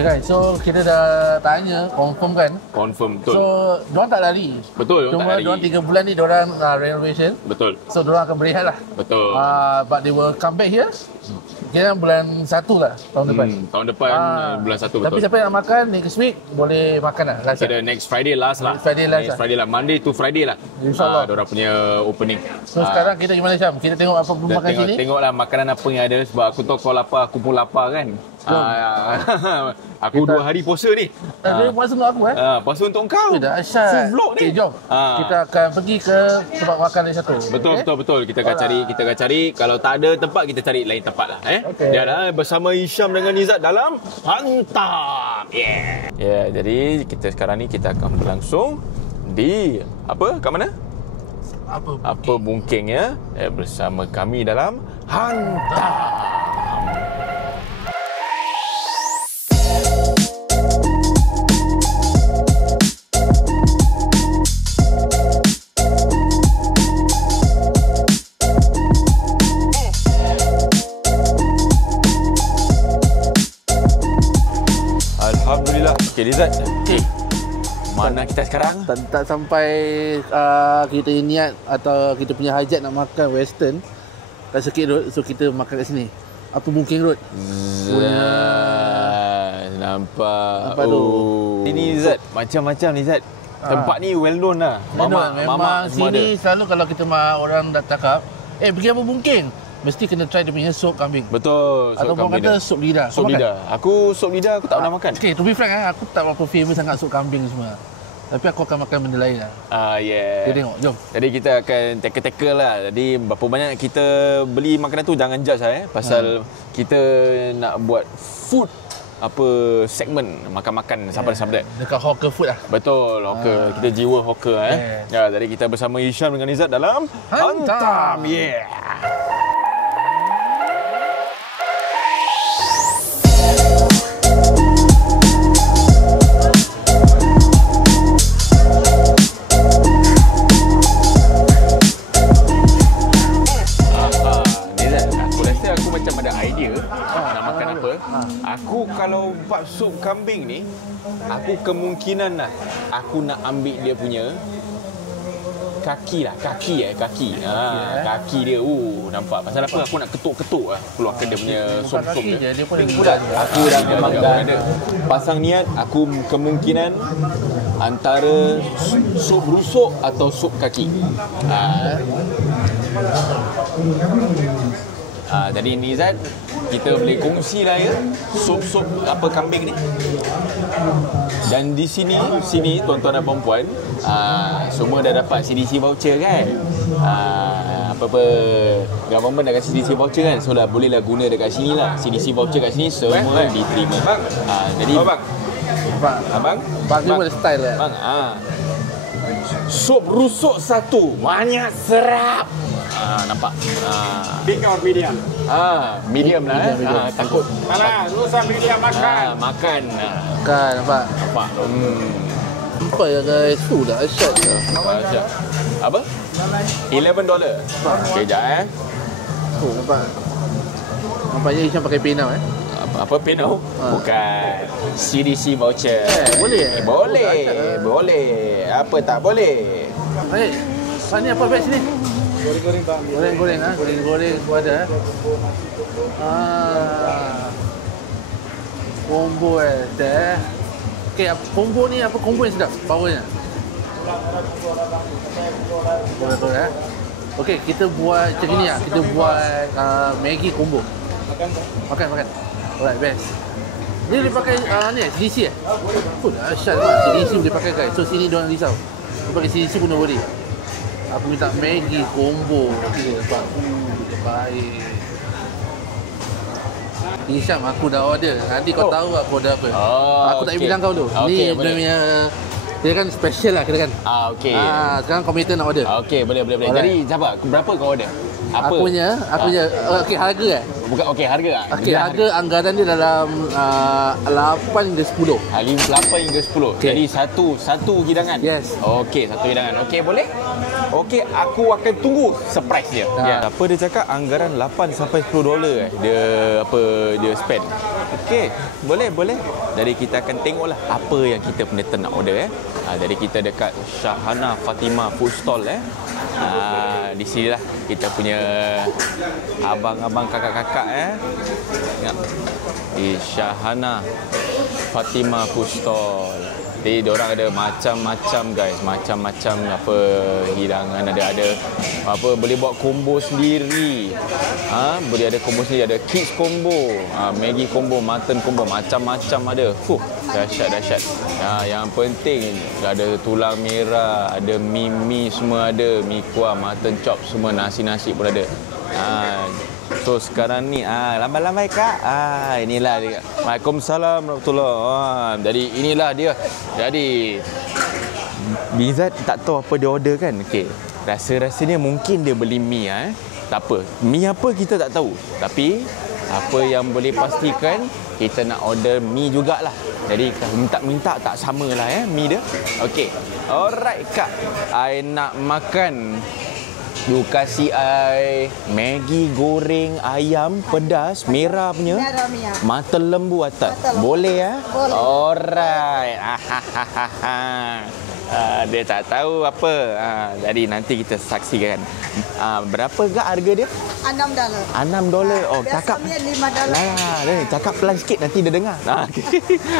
Okay kan, so kita dah tanya, confirm kan? Confirm, betul. So, diorang tak lari. Betul, diorang tak Cuma lari. diorang 3 bulan ni diorang renovation. Betul. So, diorang akan berehat lah. Betul. But they will come back here. Kira bulan 1 lah, tahun depan. Tahun depan, bulan 1 betul. Tapi siapa yang nak makan, next week boleh makan lah. Last Kira next Friday last lah. Next Friday last Next Friday lah. Monday to Friday lah. InsyaAllah. Diorang punya opening. So, sekarang kita gimana Syam? Kita tengok apa pun makan sini. Tengoklah makanan apa yang ada. Sebab aku tahu kau lapar, aku pun lapar kan. Aku 2 hari puasa ni. Dia puasa untuk aku Puasa untuk kau. Dah asyik. Full vlog ni. Okay, jom. Kita akan pergi ke tempat makan lain satu. Betul. Kita akan cari. Kalau tak ada tempat, kita cari lain tempat lah. Okay. Dan bersama Hisham dengan Nizat dalam Hantam. Yeah, jadi kita sekarang ni kita akan berlangsung di apa? Kat mana? Apa Bungking ya. Bersama kami dalam Hantam. Alhamdulillah. Okay, Lizat. Okay. Mana kita sekarang? Tak sampai kita niat atau kita punya hajat nak makan western kat Circuit Road, so kita makan kat sini. Apa Bungking Road? Nampak. Ini Zat, macam-macam ni Zat. Tempat ni well known lah. Memang sini selalu kalau kita orang dah cakap, pergi apa Bungking? Mesti kena try dia punya sup kambing. Betul. Atau orang kata sup lidah. Sup lidah. Aku sup lidah aku tak pernah makan. Okay, to be frank aku tak berapa famous sangat sup kambing semua. Tapi aku akan makan benda lain lah. Yeah. Kita tengok, jom. Jadi kita akan tackle lah. Jadi berapa banyak kita beli makanan tu jangan judge lah Pasal kita nak buat food segmen makan-makan sabda-sabda. Dekat hawker food lah. Betul, hawker. Kita jiwa hawker jadi kita bersama Hisham dengan Izzat dalam Hantam. Aku kalau buat sup kambing ni, aku kemungkinan lah aku nak ambil dia punya kaki. Kaki dia. Nampak. Pasal apa aku nak ketuk-ketuk lah keluarkan dia punya sup-sup dia. Dia paling mudah. Aku dah memang dah pasang niat aku kemungkinan antara sup rusuk atau sup kaki. Jadi ni Zat, kita boleh kongsi lah sup-sup kambing ni. Dan di sini tuan-tuan dan puan-puan, semua dah dapat CDC voucher kan. Government dah kasi CDC voucher kan. So bolehlah guna dekat sini lah. CDC voucher kat sini semua diterima. Jadi Abang dia boleh style lah. Sup rusuk 1 banyak serap. Nampak. Big or medium? Medium lah. Takut. Malah, susah medium makan. Makan. Kan, nampak? Nampak ya guys. Dah asyik. Apa? $11. Okay, sekejap Nampak? Nampaknya Hisham pakai penau Apa penau? Bukan. CDC voucher. Boleh? Boleh. Apa tak boleh? Ni apa beg sini? Goreng-goreng bang. Goreng-goreng Goreng-goreng semua ada Combo Okay, combo ni apa combo yang sedap? Powernya boleh Okay, kita buat macam ni lah. Kita buat Maggi combo. Makan Alright, best. Dia boleh pakai CDC Asyad lah. CDC boleh pakai guys. So sini diorang risau dia pakai CDC pun no worry. Aku minta Maggi combo. Dia baik. Hisham, aku dah order. Nanti kau tahu aku order apa. Aku tak bilang kau dulu. Ni dia punya, dia kan special lah kira kan. Okey. Sekarang komputer nak order. Okey, boleh. Jadi berapa kau order? Apa? Aku punya okey, harga Bukan okey, harga ah. Okey, harga anggaran dia dalam 8 hingga 10. 8 hingga 10. Okay. Jadi satu hidangan. Yes. Okey, satu hidangan. Okey, boleh? Okey, aku akan tunggu surprise dia. Ya. Apa dia cakap anggaran 8 sampai 10 dolar dia spend. Okey, boleh. Jadi kita akan tengoklah apa yang kita punya nak order jadi kita dekat Shahana Fatimah Food Stall di sini lah kita punya abang-abang kakak-kakak Ingat. Di Shahana Fatimah Food Stall. Jadi diorang ada macam-macam guys, macam-macam apa hidangan, ada boleh buat combo sendiri. Boleh ada combo sendiri, ada kids combo, Maggi combo, mutton combo, macam-macam ada. Dahsyat. Yang penting ada tulang merah, ada mi semua ada, mi kuah, mutton chop semua, nasi pun ada. So sekarang ni lambai-lambai kak. Inilah dia. Waalaikumsalam warahmatullahi. Jadi inilah dia. Jadi Bizat tak tahu apa dia order kan. Okey. Rasa-rasanya mungkin dia beli mi Tak apa. Mi apa kita tak tahu. Tapi apa yang boleh pastikan kita nak order mi jugalah. Jadi minta tak samalah mi dia. Okey. Alright kak. I nak makan. You kasih I Maggi goreng ayam pedas merah punya. Mata lembu atas. Boleh Boleh. Alright. Dia tak tahu apa. Jadi nanti kita saksikan. Berapa gak harga dia? $6. Oh, cakap $5. Cakap pelan sikit nanti dia dengar.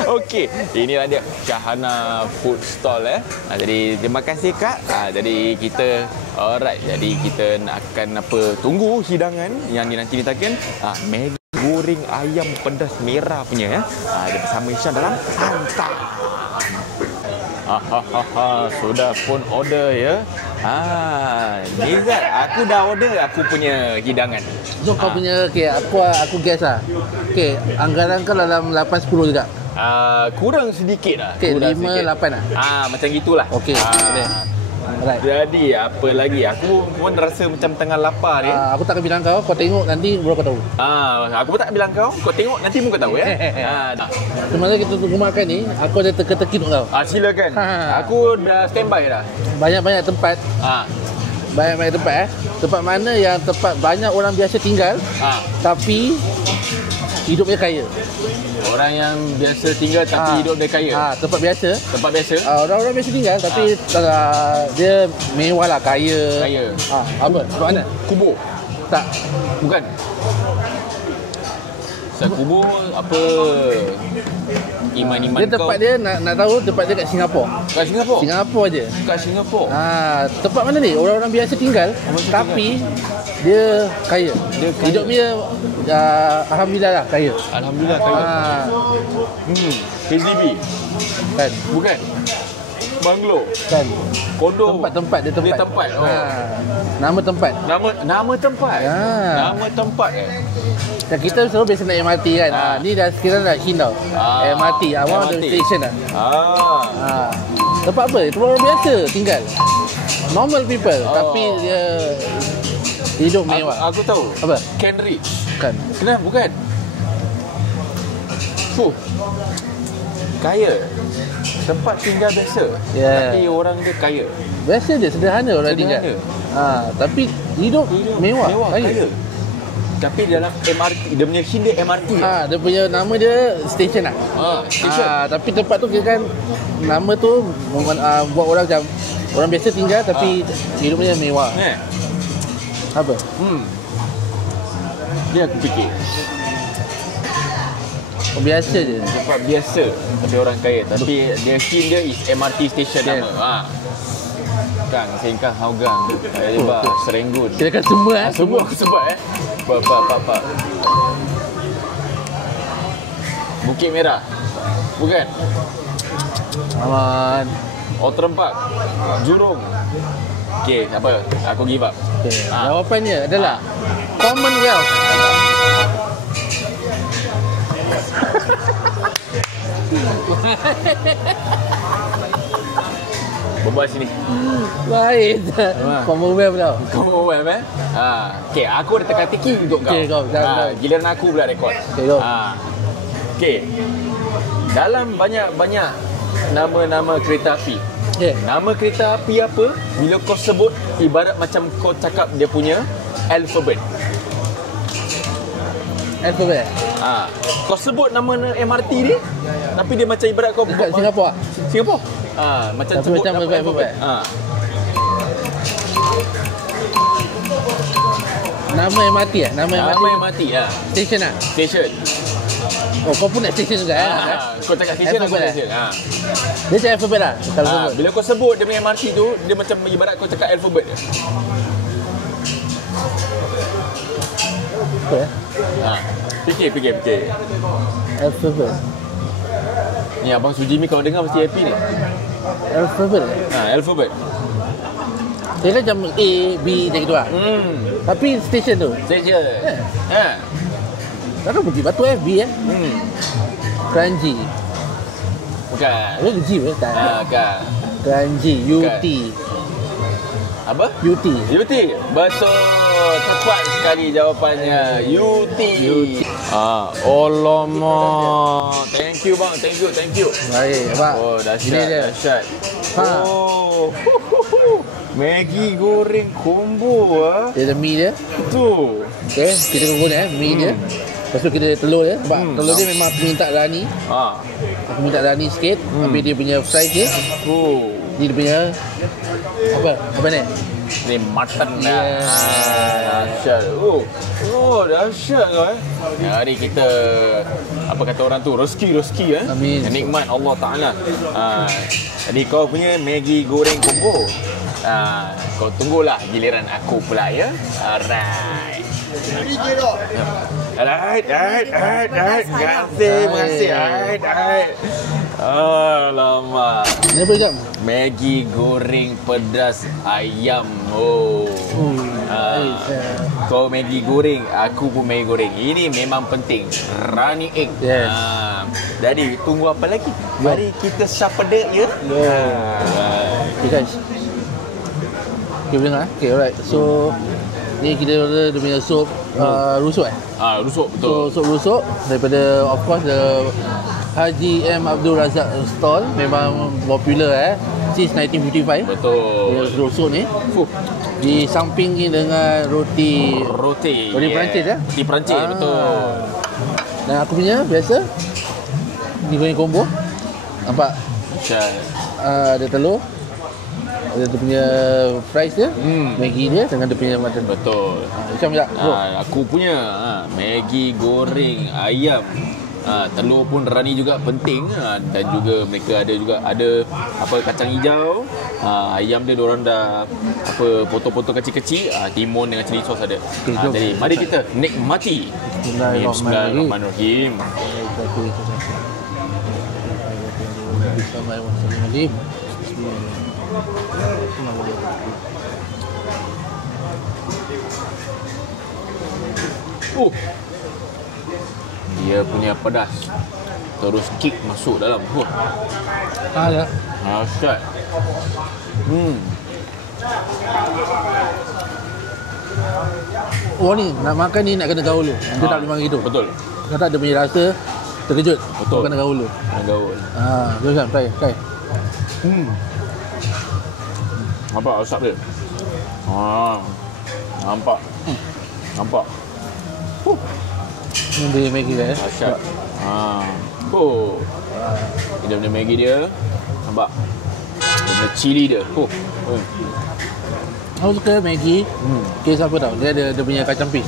Okey. Inilah dia Shahana Food Stall Jadi terima kasih kak. Jadi kita alright. Jadi kita akan tunggu hidangan yang nanti ditaken. Maggi goreng ayam pedas merah punya dia bersama Ishan dalam Hantar. Sudah pun order Nizat, aku dah order aku punya hidangan. So kau punya aku guess lah. Okey, anggaran kau dalam 8-10 juga. Kurang sedikit lah. Okey, 5-8 lah. Macam gitulah. Okey, boleh. Alright. Jadi apa lagi? Aku pun rasa macam tengah lapar ni. Aku tak akan bilang kau tengok nanti baru kau tahu. Aku pun tak bilang kau tengok nanti pun kau tahu Semasa kita tunggu makan ni, aku ada teka-teki untuk kau. Silakan. Aku dah standby dah. Banyak-banyak tempat. Banyak-banyak tempat Tempat mana yang tempat banyak orang biasa tinggal tapi hidupnya kaya. Orang yang biasa tinggal tapi hidup dia kaya. Tempat biasa. Orang-orang biasa tinggal tapi dia mewah lah, kaya. Apa? Tempat mana? Kubur. Tak. Bukan. Kubur apa? Iman-iman dia tempat kau. Dia nak tahu tempat dia kat Singapura. Kat Singapura? Singapura je. Kat Singapura? Tempat mana ni? Orang-orang biasa tinggal tapi dia kaya. Hidup dia alhamdulillah lah kaya. Alhamdulillah kaya. HDB? Kan? Bukan? Banglo? Kan? Kondo? Tempat. Dia tempat. Nama tempat. Nama tempat? Nama tempat Dan kita selalu biasa naik MRT kan. Ni dah sekarang dah Hin tau. MRT. One of the station lah. Tempat apa? Tempat orang biasa tinggal. Normal people. Tapi dia hidup mewah. Aku tahu. Apa? Kenrich. Kan? Kenapa? Bukan? Kaya. Tempat tinggal biasa. Tapi orang dia kaya. Biasa je, sederhana orang tinggal. Tapi hidup mewah kaya. Tapi dalam MRT, dia punya Hin dia MRT. Dia punya nama dia station lah. Station. Tapi tempat tu kira kan nama tu buat orang macam orang biasa tinggal tapi hidupnya mewah. Apa? Dia aku fikir biasa je. Tempat biasa tapi orang kaya. Tapi dia Hin dia is MRT station nama. Kang, Sengkang, Hougang, Paya Serenggun. Kira kan semua Semua aku sebut Pak. Bukit Merah. Bukan? Aman. Outram Park. Jurong. Okey, apa? Aku give up. Jawapannya adalah Commonwealth. berbual sini. Baik. Commonwealth tau. Kau okey, aku ada teka-teki untuk kau. Okey, kau, jangan. Giliran aku pula rekod. Okey, go. Okey. Dalam banyak-banyak nama-nama kereta api. Okay. Nama kereta api apa bila kau sebut ibarat macam kau cakap dia punya alfabet. Alphabet. Kau sebut nama MRT ni tapi dia macam ibarat kau Dekat Singapura. Singapura. Macam Tapi sebut macam nama alphabet. Nama MRT Nama MRT Station lah. Station. Oh, kau pun nak station juga Kau cakap station aku Alphabet, station. Dia cakap alphabet lah. Kalau sebut. Bila kau sebut dia punya MRT tu, dia macam ibarat kau cakap alfabet dia. Apa Fikir. Alphabet. Ni Abang Sujimi kalau dengar mesti happy ni. Alphabet. Alfabet. Dia kan macam A, B macam gitu lah. Tapi station tu. Station. Takkan pergi batu FB Kranji. Bukan. Ada G tak? Bukan. Kranji, UT. Apa? UT. UT. Betul. Tepat sekali jawapannya. UT. Alamak. Thank you bang. Thank you. Baik, Pak. Oh, Ini dia. dahsyat. Ha. Oh. Maggi goreng combo Dia ada mi dia. Tu. Okey, kita tunggu mi dia. Lepas tu kita telur dia. Sebab telur dia memang aku minta rani. Aku minta rani sikit. Habis dia punya fries dia. Ni dia punya apa ni? Ni mutton dah. Dahsyat. Dahsyat kau Hari kita apa kata orang tu rezeki Amin. nikmat Allah Taala. Jadi kau punya Maggi goreng combo. Kau tunggulah giliran aku pula ya. Alright. Terima kasih. Alamak. Ni apa jam? Maggi goreng pedas ayam. Kau Maggi goreng, aku pun Maggi goreng. Ini memang penting. Runny egg. Yes. Jadi tunggu apa lagi? Mari kita syapedek ya. Okay guys. Okay, dengar. Okay, alright. So ni kita order dia punya sup rusuk Rusuk betul. So sup rusuk daripada of course the Haji M Abdul Razak stall memang popular since 1955. Betul. Dia rusuk ni di samping dengan roti Perancis Roti Perancis betul. Dan aku punya biasa ni goreng combo. Nampak? Ada telur. Ada dia punya fries dia, Maggi dia dengan dia punya mutton. Betul. Macam tak? Aku punya Maggi goreng ayam. Telur pun rani juga penting, dan juga mereka ada apa kacang hijau. Ayam dia diorang dah apa potong-potong kecil-kecil, timun dengan cili sos ada. Jadi mari kita nikmati. Bismillahirrahmanirrahim. Bismillahirrahmanirrahim. Dia punya pedas terus kick masuk dalam. Ada. Dahsyat. Oh ni nak makan ni nak kena gaul dulu. Dia tak memang gitu. Betul. Kata dia punya rasa terkejut. Betul. Kena gaul dulu. Kena gaul. Jom kan, try. Nampak asap dia? Nampak. Nampak. Ni dia Maggi dia. Dahsyat. Dia punya Maggi dia. Nampak? Dia punya cili dia. Aku suka Maggi. Kes apa tau? Dia ada dia punya kacang pis.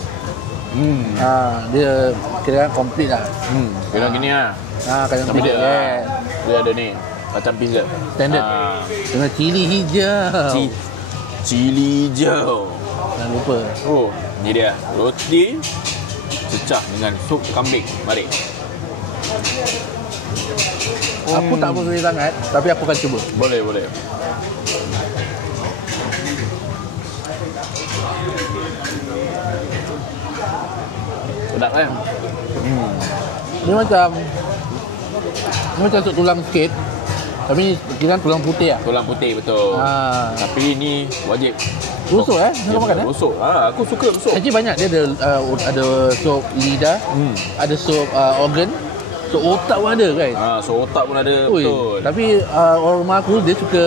Dia kira komplit lah. Kira gini lah. Kacang Tapi pis. dia ada ni. Kacang pis dia. Standard. Dengan cili hijau. Cili hijau. Jangan lupa. Ni dia. Roti cecah dengan sup kambing. Mari. Aku tak boleh sangat, tapi aku akan cuba. Boleh. Sedap kan? Ni macam sup tulang sikit. Tapi kira tulang putih lah. Tulang putih betul. Tapi ni wajib. Rusuk Nak makan Rusuk. Aku suka rusuk. Actually banyak. Dia ada sup lidah, ada sup organ, sup otak pun ada kan. Sup otak pun ada. Ui, betul. tapi orang rumah aku dia suka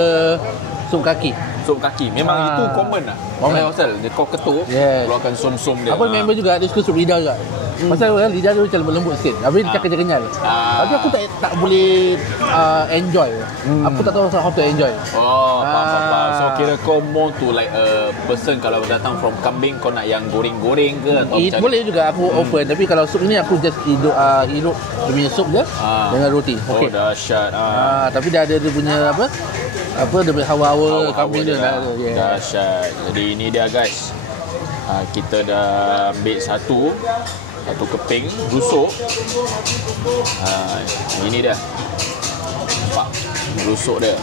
sup kaki. Sup kaki. Memang itu common lah. Common. Pasal dia kau ketuk, keluarkan som-som dia. Apa member juga dia suka sup lidah juga. Pasal lidah tu macam lembut sikit. Habis dia kenyal. Tapi aku tak boleh enjoy. Aku tak tahu how to enjoy. Faham. So kira kau more to like a person kalau datang from kambing, kau nak yang goreng-goreng ke atau macam boleh juga aku open. Tapi kalau sup ni aku just hidup dia punya sup je dengan roti. Okay. Dahsyat. Tapi dia ada dia punya apa dia punya hawa-hawa kambing dia dah ada. Dahsyat. Jadi ini dia guys. Kita dah ambil satu keping rusuk. Ini dia. Nampak rusuk dia.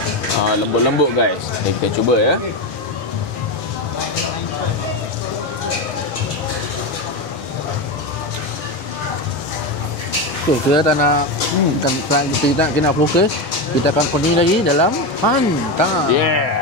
Lembut-lembut guys. Jadi kita cuba ya. So, kita tak nak kita nak kena fokus. Kita akan pening lagi dalam hantar. Yeah.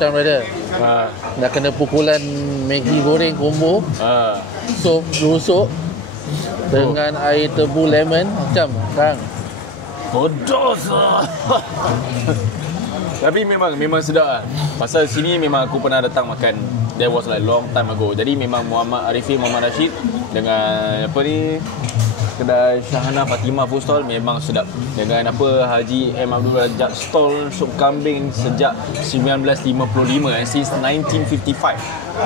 Macam brother. Dah kena pukulan Maggi goreng combo. Sup rusuk dengan air tebu lemon macam kang. Bodos lah. Tapi memang sedap lah. Pasal sini memang aku pernah datang makan. That was like long time ago. Jadi memang Muhammad Arifin, Muhammad Rashid dengan apa ni, kedai Shahana Fatimah Food Stall memang sedap. Dengan apa Haji M. Abdul Razak Stall sup kambing sejak 1955 since 1955.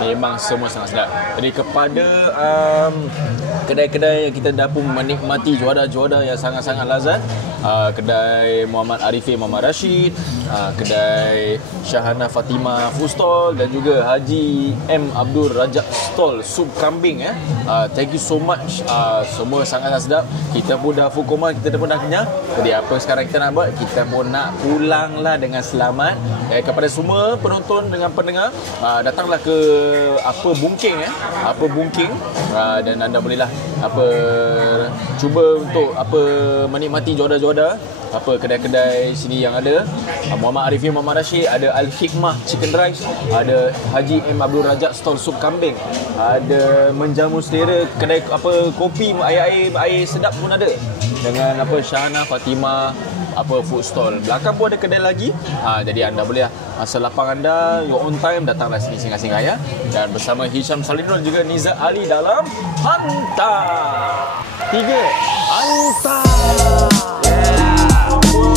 Memang semua sangat sedap. Jadi kepada kedai-kedai yang kita dah pun menikmati juara-juara yang sangat-sangat lazat, kedai Muhammad Arifin Muhammad Rashid, kedai Shahana Fatimah Food Stall dan juga Haji M. Abdul Razak Stall sup kambing thank you so much. Semua sangat sedap. Kita pun dah full koma, kita pun dah kenyang. Jadi apa sekarang kita nak buat? Kita pun nak pulanglah dengan selamat. Kepada semua penonton dengan pendengar, datanglah ke apa Bungking apa Bungking, dan anda bolehlah apa cuba untuk apa menikmati juara-juara apa kedai-kedai sini yang ada. Muhammad Arifin Muhammad Rashid, ada Al Hikmah Chicken Rice, ada Haji M. Abdul Razak Stall sup kambing, ada Menjamu Selera kedai apa kopi air sedap pun ada, dengan apa Shahana Fatimah apa food stall. Belakang pun ada kedai lagi. Jadi anda boleh masa lapang anda, your own time, datanglah sini singgah-singgah ya. Dan bersama Hisham Salidul juga Nizat Ali dalam Hantar 3 Hantar. Yeah.